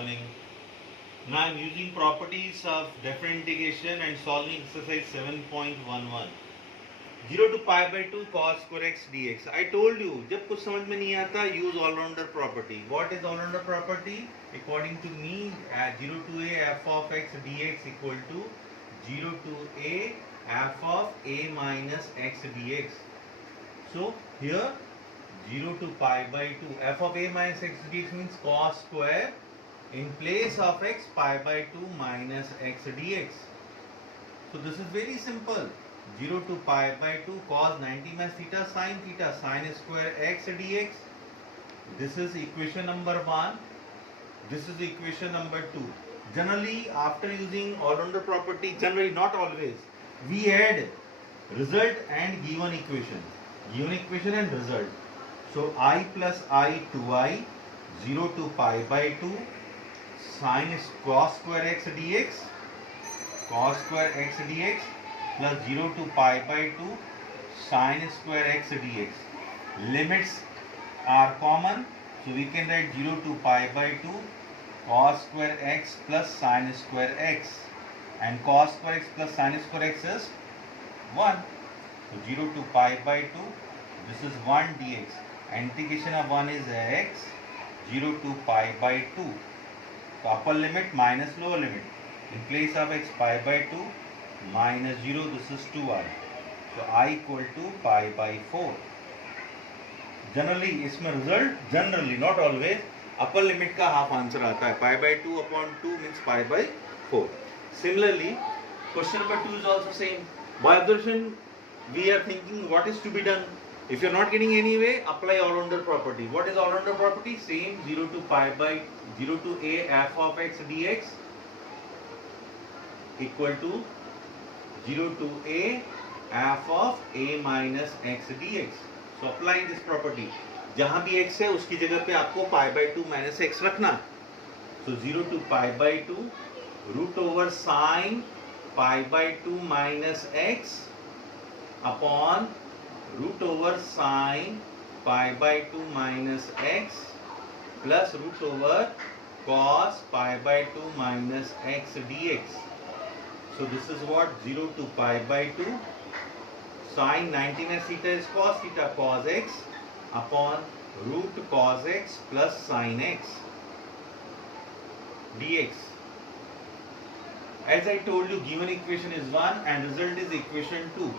morning. Now I am using properties of differential integration and solving exercise 7.11. 0 to pi by 2 cos square x dx. I told you, जब कुछ समझ में नहीं आता, use all-rounder property. What is all-rounder property? According to me, 0 to a f of x dx equal to 0 to a f of a minus x dx. So here 0 to pi by 2 f of a minus x dx means cos square in place of x pi by 2 minus x dx. So this is very simple. 0 to pi by 2 cos 90 minus theta sin square x dx. This is equation number 1. This is equation number 2. Generally, after using all-rounder property, generally not always, we add result and given equation and result. So I plus I 2i 0 to pi by 2 sin cos square x dx plus 0 to pi by 2 sin square x dx. Limits are common, so we can write 0 to pi by 2 cos square x plus sin square x, and cos square x plus sin square x is 1. So 0 to pi by 2, this is 1 dx. Integration of 1 is x, 0 to pi by 2. So upper limit minus lower limit. In place of x pi by 2 minus 0, this is 2i. So I equal to pi by 4. Generally इसमें result, generally not always, upper limit का half answer आता है. Pi by 2 upon 2 means pi by 4. Similarly, question number 2 is also same. By observation, we are thinking what is to be done. If you are not getting any way, apply all-rounder property. What is all-rounder property? Same, 0 to pi by 0 to a f of x dx equal to 0 to a f of a minus x dx. So apply this property. जहाँ भी x है उसकी जगह पे आपको pi by 2 minus x रखना. So 0 to pi by 2 root over sin pi by 2 minus x upon root over sin pi by 2 minus x plus root over cos pi by 2 minus x dx. So this is what 0 to pi by 2 sin 90 minus theta is cos theta cos x upon root cos x plus sin x dx. As I told you, given equation is 1 and result is equation 2.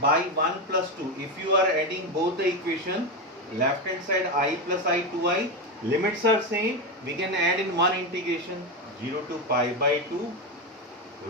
By 1 plus 2, if you are adding both the equation, left hand side I plus I 2i, limits are same, we can add in one integration 0 to pi by 2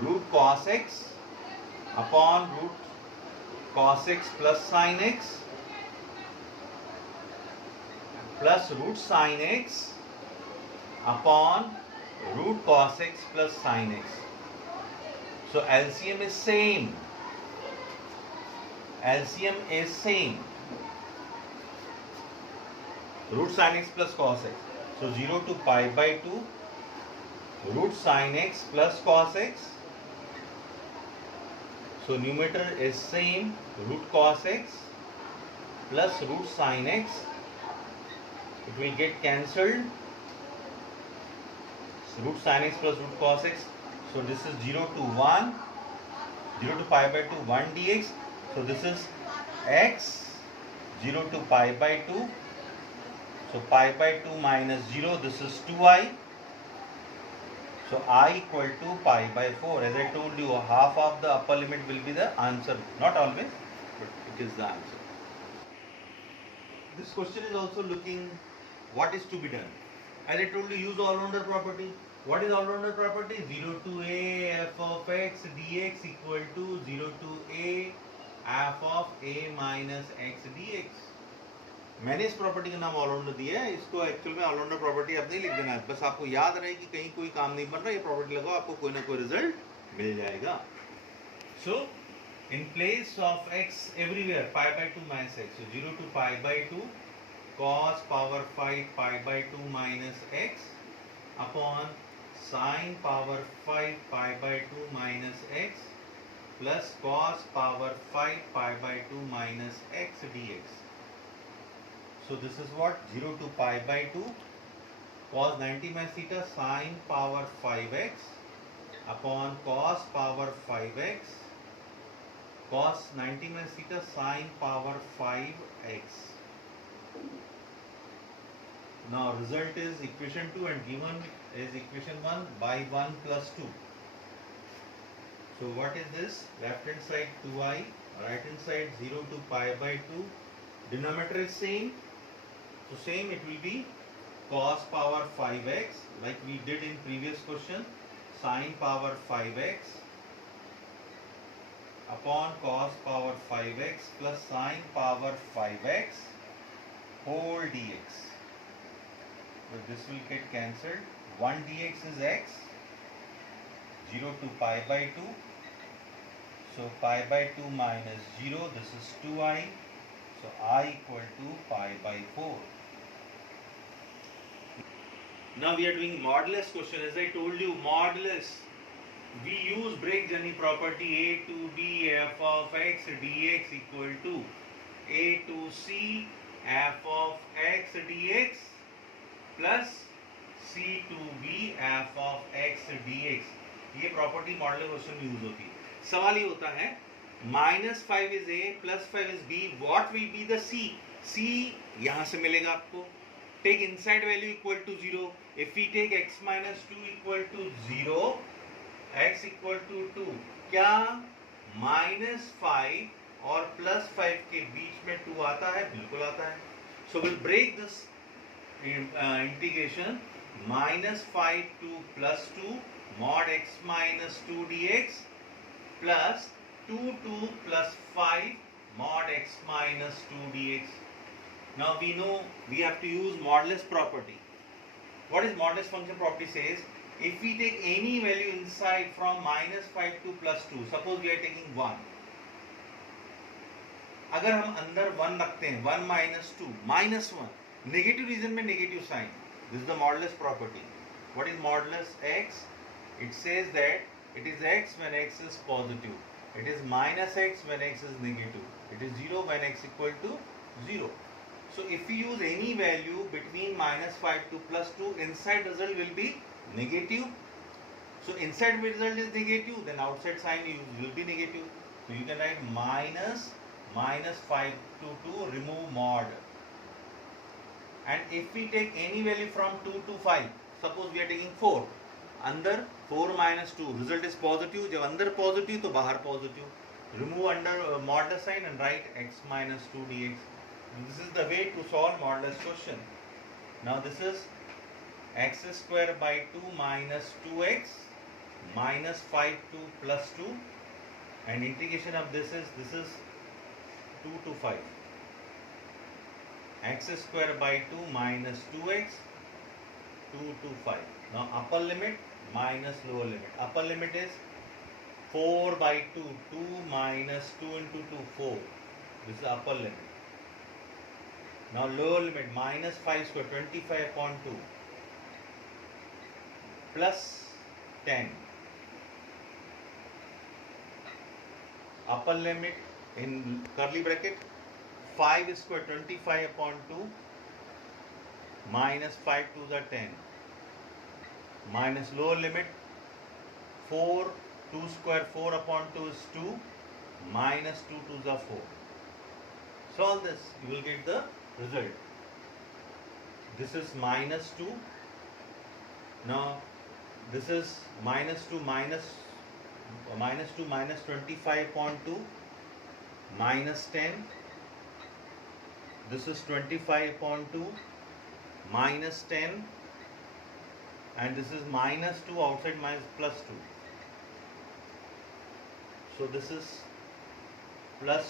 root cos x upon root cos x plus sin x plus root sin x upon root cos x plus sin x. So LCM is same. LCM is same. Root sin x plus cos x. So 0 to pi by 2 root sin x plus cos x. So numerator is same, root cos x plus root sin x. It will get cancelled. Root sin x plus root cos x. So this is 0 to 1, 0 to pi by 2, 1 dx. So this is x, 0 to pi by 2. So pi by 2 minus 0, this is 2i. So I equal to pi by 4. As I told you, half of the upper limit will be the answer. Not always, but it is the answer. This question is also looking what is to be done. As I told you, use all-rounder property. What is all-rounder property? 0 to a f of x dx equal to 0 to a f of a minus x dx. मैंने इस property का नाम allrounder दिया है. इसको actual में allrounder property आप नहीं लिख देना है, बस आपको याद रहे कि कहीं कोई काम नहीं बन रहा, ये प्रॉपर्टी लगाओ, आपको कोई ना कोई रिजल्ट मिल जाएगा. So in place of x everywhere pi by 2 minus x. So 0 to pi by 2 cos power 5 pi by 2 minus x upon sin power 5 pi by 2 minus x plus cos power 5 pi by 2 minus x dx. So this is what 0 to pi by 2 cos 90 minus theta sin power 5x upon cos power 5x cos 90 minus theta sin power 5x. Now result is equation 2 and given is equation 1 by 1 plus 2. So what is this? Left hand side 2i, right hand side 0 to pi by 2. Denominator is same. So same, it will be cos power 5x like we did in previous question, sin power 5x upon cos power 5x plus sin power 5x whole dx. So this will get cancelled. 1 dx is x, 0 to pi by 2. So pi by 2 minus 0, this is 2i. So I equal to pi by 4. Now we are doing modulus question. As I told you, modulus. We use Bragg-Jani property a to b f of x dx equal to a to c f of x dx plus c to b f of x dx. ये property model question में use होती है. सवाल ये होता है -5 is a plus 5 is b, what will be the c? c यहां से मिलेगा आपको. Take inside value equal to 0. If we take x minus 2 equal to 0, x equal to 2, क्या -5 और +5 के बीच में 2 आता है? बिल्कुल आता है. So will break this integration -5 to +2 mod x minus 2 dx plus 2 plus 5 mod x minus 2 dx. Now we know we have to use modulus property. What is modulus function property says? If we take any value inside from -5 to +2, suppose we are taking 1. अगर हम अंदर 1 रखते हैं, 1 minus 2, -1, negative region में negative sign. This is the modulus property. What is modulus x? It says that it is x when x is positive. It is minus x when x is negative. It is 0 when x equal to 0. So if we use any value between -5 to +2, inside result will be negative. So inside result is negative, then outside sign will be negative. So you can write -5 to 2, remove mod. And if we take any value from 2 to 5, suppose we are taking 4, अंदर 4 minus 2, result is positive. जब अंदर positive तो बाहर positive. Remove under modulus sign and write x minus 2 dx. This is the way to solve modulus question. Now this is x square by 2 minus 2x minus 5 to plus 2, and integration of this is 2 to 5. X square by 2 minus 2x 2 to 5. Now upper limit minus lower limit. Upper limit is 4 by 2. 2 minus 2 into 2, 4. This is the upper limit. Now lower limit minus 5 square, 25 upon 2 plus 10. Upper limit in curly bracket 5 square, 25 upon 2 minus 5 to the 10 minus lower limit 4, 2 square, 4 upon 2 is 2 minus 2 to the 4. Solve this, you will get the result. This is minus 2. Now this is minus 2 minus 25 upon 2 minus 10. This is 25 upon 2 minus 10, and this is minus 2 outside minus plus 2. So this is plus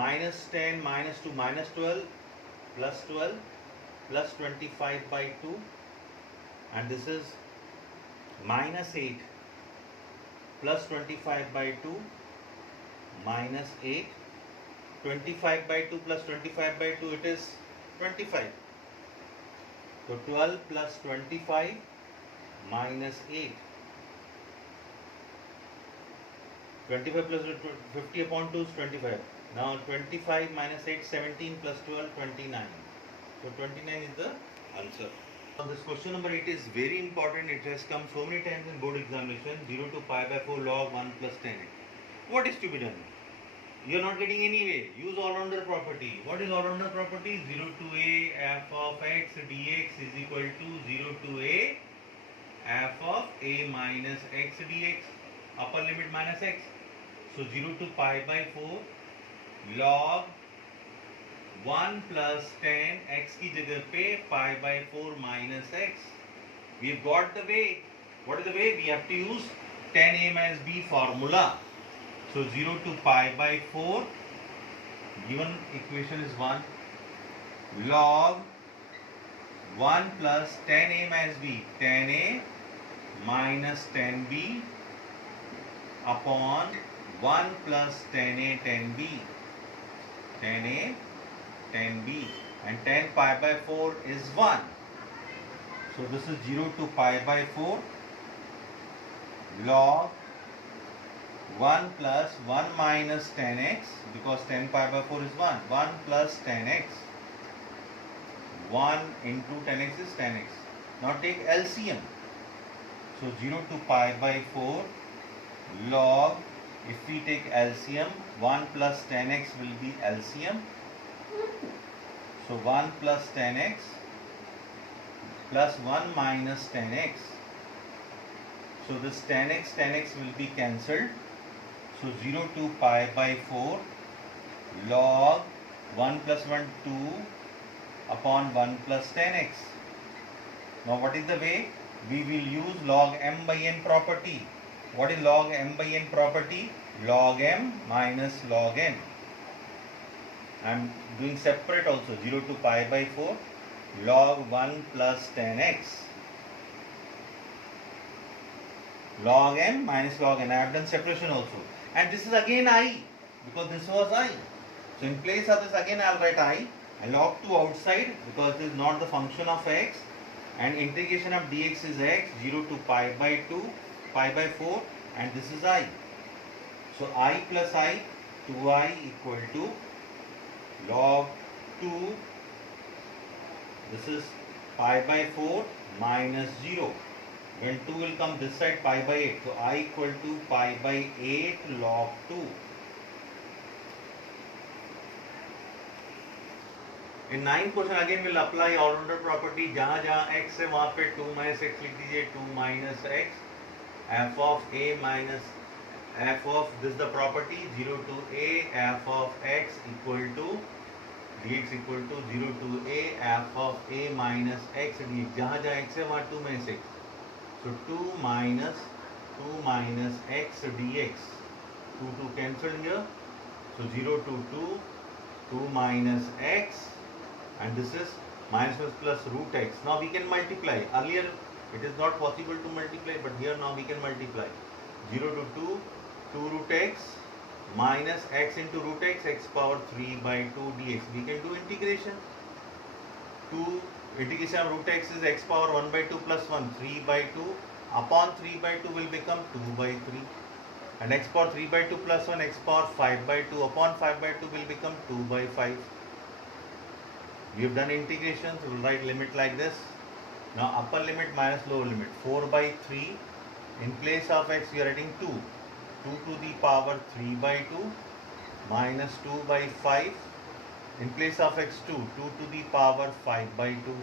minus 10 minus 2 minus 12 plus 12 plus 25 by 2, and this is minus 8 plus 25 by 2 minus 8. 25 by 2 plus 25 by 2, it is 25. So 12 plus 25 minus 8. 25 plus 50 upon 2 is 25. Now 25 minus 8, 17 plus 12, 29. So 29 is the answer. This question number 8 is very important. It has come so many times in board examination. 0 to pi by 4 log 1 plus 10x. What is to be done? You are not getting anyway. Use all-rounder property. What is all-rounder property? 0 to a f of x dx is equal to 0 to a f of a minus x dx. Upper limit minus x. So 0 to pi by 4 log 1 plus 10 x की जगह पे pi by 4 minus x. We have got the way. What is the way? We have to use 10a minus b formula. So 0 to pi by 4, given equation is 1, log 1 plus 10a minus b, 10a minus 10b upon 1 plus 10a 10b, 10a 10b, and 10 pi by 4 is 1. So this is 0 to pi by 4 log 1 plus 1 minus 10x, because 10 pi by 4 is 1, 1 plus 10x, 1 into 10x is 10x. Now take LCM. So 0 to pi by 4 log, if we take LCM, 1 plus 10x will be LCM. So 1 plus 10x plus 1 minus 10x. So this 10x will be cancelled. So 0 to pi by 4 log 1 plus 1 2 upon 1 plus 10x. Now what is the way? We will use log m by n property. What is log m by n property? Log m minus log n. I am doing separate also. 0 to pi by 4 log 1 plus 10x. Log m minus log n. I have done separation also. And this is again I, because this was I. So in place of this again I will write I. And log 2 outside, because this is not the function of x. And integration of dx is x, 0 to pi by 2, pi by 4, and this is I. So I plus I, 2I equal to log 2, this is pi by 4 minus 0. When 2 will come this side, pi by 8. So I equal to pi by 8 log 2. In 9th question again we'll apply all-rounder property. जहाँ जहाँ x है वहाँ पे 2 minus x लिख दीजिए, 2 minus x, f of a minus f of, this is the property, 0 to a f of x equal to dx equal to 0 to a f of a minus x dx. जहाँ जहाँ x है वहाँ 2 minus x. So 2 minus x dx. 2 cancelled here. So 0 to 2, 2 minus x, and this is minus plus root x. Now we can multiply. Earlier it is not possible to multiply, but here now we can multiply. 0 to 2, 2 root x minus x into root x, x power 3 by 2 dx. We can do integration. 2 integration of root x is x power 1 by 2 plus 1, 3 by 2 upon 3 by 2 will become 2 by 3. And x power 3 by 2 plus 1, x power 5 by 2 upon 5 by 2 will become 2 by 5. We have done integrations. We will write limit like this. Now upper limit minus lower limit. 4 by 3. In place of x we are writing 2. 2 to the power 3 by 2 minus 2 by 5. In place of x 2, 2 to the power 5 by 2.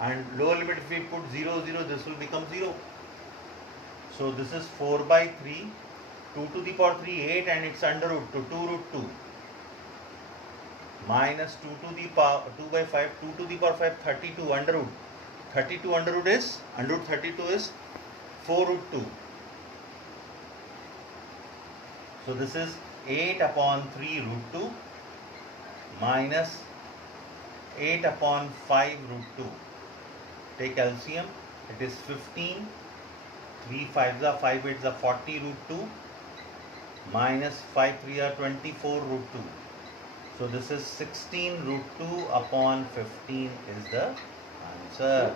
And lower limit if we put 0, 0, this will become 0. So this is 4 by 3. 2 to the power 3, 8, and it's under root 2, 2 root 2. Minus 2 to the power 2 by 5, 2 to the power 5, 32 under root. 32 under root is, under root 32 is 4 root 2. So this is 8 upon 3 root 2 minus 8 upon 5 root 2. Take LCM, it is 15, 3 5s are 5 8s are 40 root 2 minus 5 3 are 24 root 2. So this is 16 root 2 upon 15 is the answer.